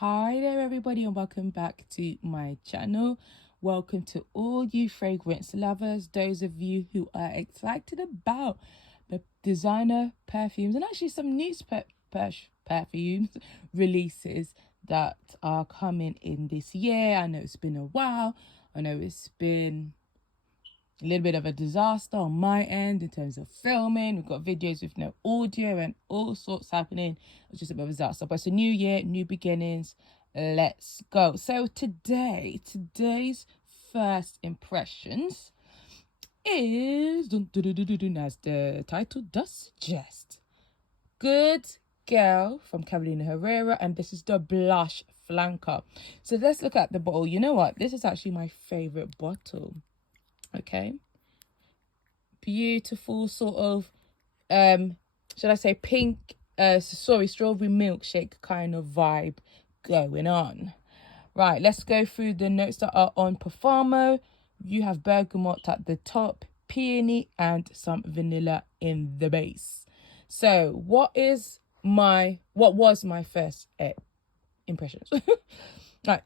Hi there everybody and welcome back to my channel. Welcome to all you fragrance lovers, those of you who are excited about the designer perfumes and actually some new perfumes releases that are coming in this year. I know it's been a while. I know it's been a little bit of a disaster on my end in terms of filming. We've got videos with no audio and all sorts happening. It's just a bit of a disaster, but it's a new year, new beginnings. Let's go. So today's first impressions is, as the title does suggest, Good Girl from Carolina Herrera, and this is the blush flanker. So let's look at the bottle. You know what? This is actually my favorite bottle. Okay, beautiful sort of should I say pink strawberry milkshake kind of vibe going on. Right, let's go through the notes that are on Perfumo. You have bergamot at the top, peony, and some vanilla in the base. So what was my first impressions? Right,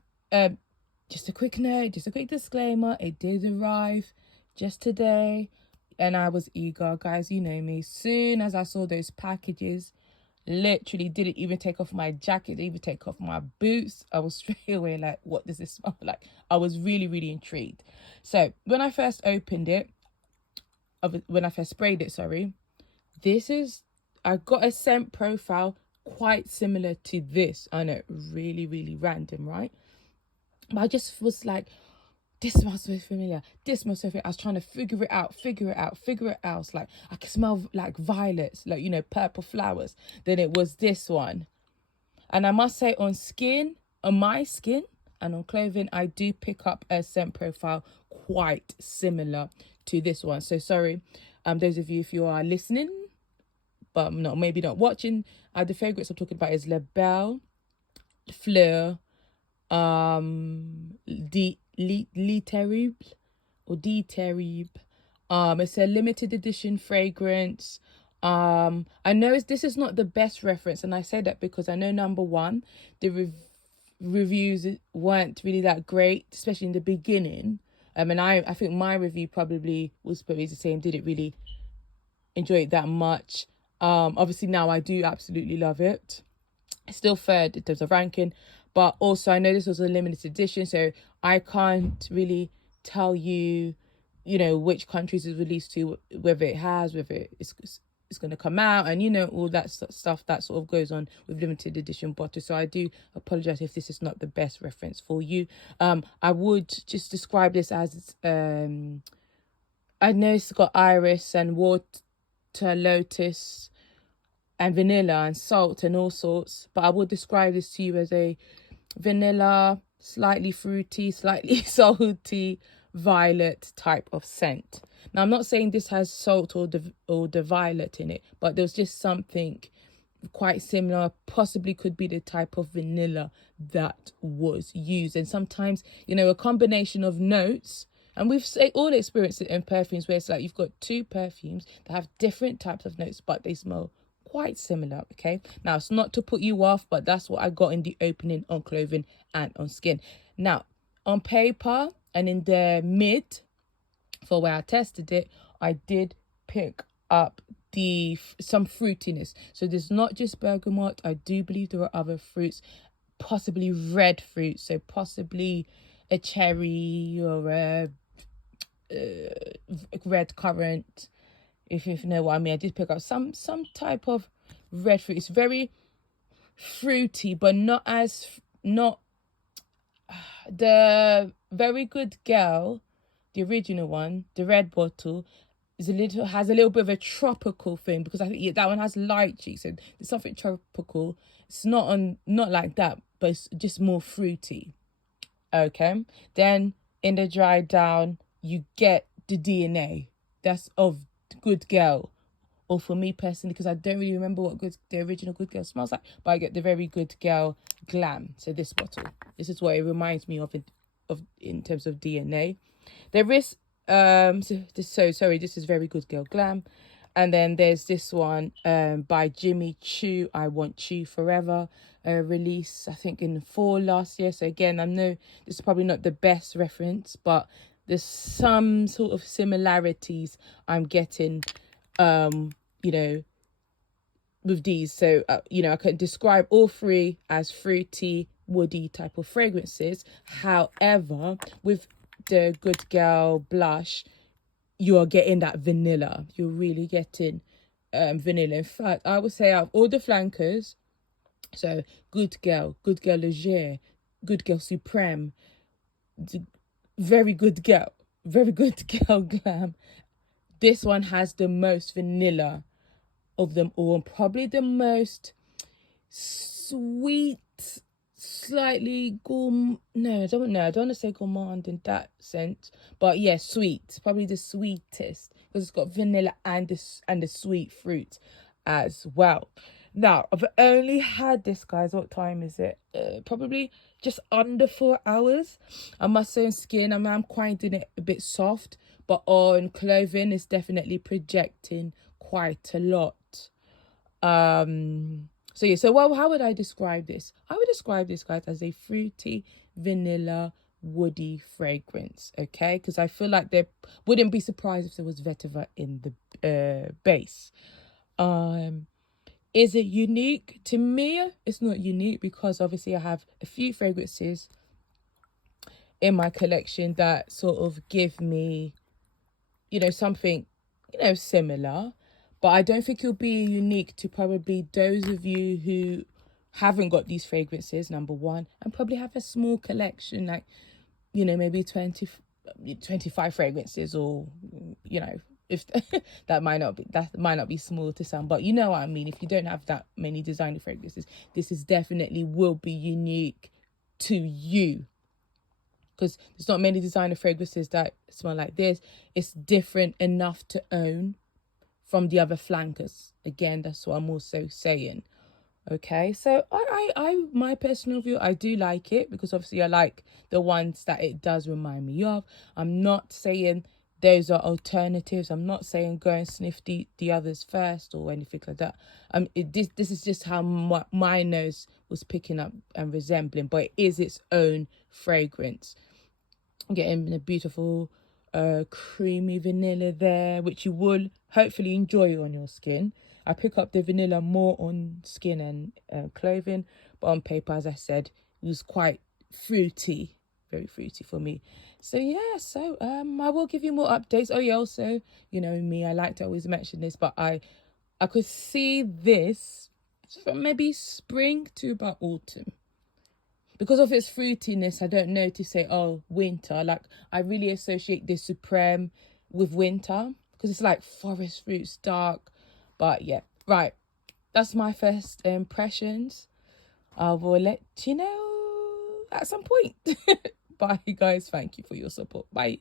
just a quick note, just a quick disclaimer, it did arrive just today and I was eager, guys. You know me. Soon as I saw those packages, literally didn't even take off my jacket, didn't even take off my boots. I was straight away like, what does this smell like? I was really intrigued. So when I first opened it, when I first sprayed it, sorry, I got a scent profile quite similar to this. I know, really random, right? But I just was like, this smells so familiar. This smells so familiar. I was trying to figure it out. It's like, I can smell like violets, like, purple flowers. Then it was this one. And I must say on my skin and on clothing, I do pick up a scent profile quite similar to this one. So sorry, those of you if you are listening, but maybe not watching, the fragrance I'm talking about is La Belle Fleur, Le Terrible or D Terrible. It's a limited edition fragrance. I know this is not the best reference, and I say that because I know, number one, the reviews weren't really that great, especially in the beginning. And I think my review was probably the same. Didn't really enjoy it that much. Obviously now I do absolutely love it. It's still third in terms of ranking, but also I know this was a limited edition, so I can't really tell you, which countries it's released to, whether it's going to come out, and all that stuff that sort of goes on with limited edition bottles. So I do apologize if this is not the best reference for you. I would just describe this as I know it's got iris and water, lotus and vanilla and salt and all sorts, but I would describe this to you as a vanilla, slightly fruity, slightly salty, violet type of scent. Now, I'm not saying this has salt or the violet in it, but there's just something quite similar, possibly could be the type of vanilla that was used. And sometimes, a combination of notes, and we've all experienced it in perfumes where it's like you've got two perfumes that have different types of notes, but they smell quite similar. Okay, now it's not to put you off, but that's what I got in the opening on clothing and on skin. Now on paper and in the mid, for where I tested it, I did pick up some fruitiness. So there's not just bergamot. I do believe there are other fruits, possibly red fruits, so possibly a cherry or a red currant, if you know what I mean. I did pick up some type of red fruit. It's very fruity, but not the Very Good Girl, the original one, the red bottle, has a little bit of a tropical thing, because I think that one has lychee, so there's something tropical. It's not like that, but it's just more fruity. Okay, then in the dry down you get the DNA that's of Good Girl, or for me personally, because I don't really remember what the original Good Girl smells like, but I get the Very Good Girl Glam. So this bottle, this is what it reminds me of in terms of DNA. There is this is Very Good Girl Glam. And then there's this one by Jimmy Choo, I Want You Forever, release I think in fall last year. So again, I know this is probably not the best reference, but there's some sort of similarities I'm getting, you know, with these. So you know, I can describe all three as fruity, woody type of fragrances. However, with the Good Girl blush, you're getting that vanilla. You're really getting vanilla. In fact, I would say out of all the flankers, so Good Girl, Good Girl Leger, Good Girl Supreme, Very Good Girl, Very Good Girl Glam, this one has the most vanilla of them all, and probably the most sweet, slightly no, I don't know. I don't want to say gourmand in that sense, but yeah, sweet. Probably the sweetest because it's got vanilla and the sweet fruit as well. Now, I've only had this, guys. What time is it? Probably just under 4 hours. I must say on skin, I'm finding it a bit soft, but on clothing, it's definitely projecting quite a lot. So yeah, so how would I describe this? I would describe this, guys, as a fruity, vanilla, woody fragrance, okay? Because I feel like they wouldn't be surprised if there was vetiver in the base. Is it unique? To me, it's not unique because obviously I have a few fragrances in my collection that sort of give me, you know, something, you know, similar. But I don't think it'll be unique to probably those of you who haven't got these fragrances, number one, and probably have a small collection, like, you know, maybe 25 fragrances, or, you know, if that might not be small to some, but you know what I mean. If you don't have that many designer fragrances, this is definitely will be unique to you, because there's not many designer fragrances that smell like this. It's different enough to own from the other flankers. Again, that's what I'm also saying. Okay, so I my personal view, I do like it because obviously I like the ones that it does remind me of. I'm not saying those are alternatives. I'm not saying go and sniff the others first or anything like that. This is just how my nose was picking up and resembling, but it is its own fragrance. Getting a beautiful creamy vanilla there, which you will hopefully enjoy on your skin. I pick up the vanilla more on skin and clothing, but on paper, as I said, it was quite fruity, very fruity for me. So yeah, so I will give you more updates. Oh yeah, also, you know me, I like to always mention this, but I could see this from maybe spring to about autumn. Because of its fruitiness, I don't know to say, oh, winter. Like, I really associate this Supreme with winter because it's like forest fruits, dark. But yeah, right. That's my first impressions. I will let you know at some point. Bye, guys. Thank you for your support. Bye.